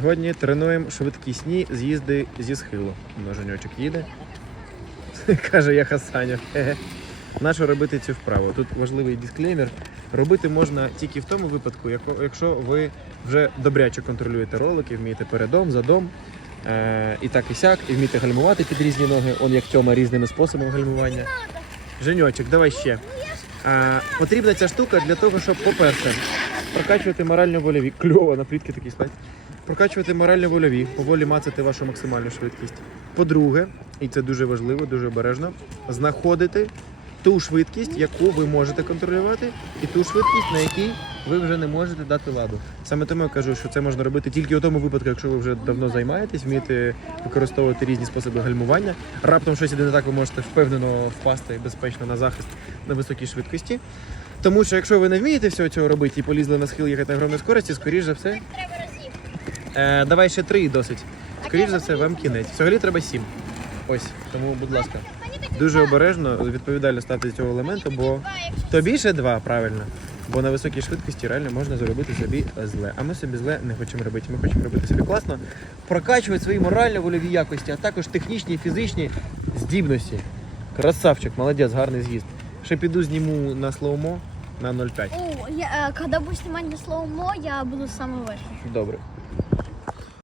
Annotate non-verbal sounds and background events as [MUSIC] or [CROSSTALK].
Сьогодні тренуємо швидкісні з'їзди зі схилу. Ноженьочок їде. [LAUGHS] Каже, я Хасаня. [LAUGHS] Нащо робити цю вправу? Тут важливий дисклеймер. Робити можна тільки в тому випадку, якщо ви вже добряче контролюєте ролики, вмієте передом, задом, е- і так і сяк, і вмієте гальмувати під різні ноги, он як Тьома різними способами гальмування. Женьочок, давай ще. А, потрібна ця штука для того, щоб, по-перше, прокачувати морально-вольові. Кльово, на плітки такий слайд. Прокачувати морально-вольові, поволі мацати вашу максимальну швидкість. По-друге, і це дуже важливо, дуже обережно, знаходити ту швидкість, яку ви можете контролювати, і ту швидкість, на якій ви вже не можете дати ладу. Саме тому я кажу, що це можна робити тільки у тому випадку, якщо ви вже давно займаєтесь, вмієте використовувати різні способи гальмування. Раптом щось іде не так, ви можете впевнено впасти безпечно на захист на високій швидкості. Тому що якщо ви не вмієте всього цього робити і полізли на схил їхати на огромній скорості, скоріш за все. Е, давай ще три досить. Скоріш за все, вам кінець. Взагалі треба сім. Ось, тому, будь ласка, дуже обережно, відповідально ставте цього елементу, бо тобі ще два, правильно. Бо на високій швидкості реально можна зробити собі зле. А ми собі зле не хочемо робити. Ми хочемо робити собі класно, прокачувати свої морально-вольові якості, а також технічні і фізичні здібності. Красавчик, молодець, гарний з'їзд. Ще піду зніму на слоумо на 0,5. О, я, э, когда будешь снимать на слоумо, я буду самый верхний. Добре.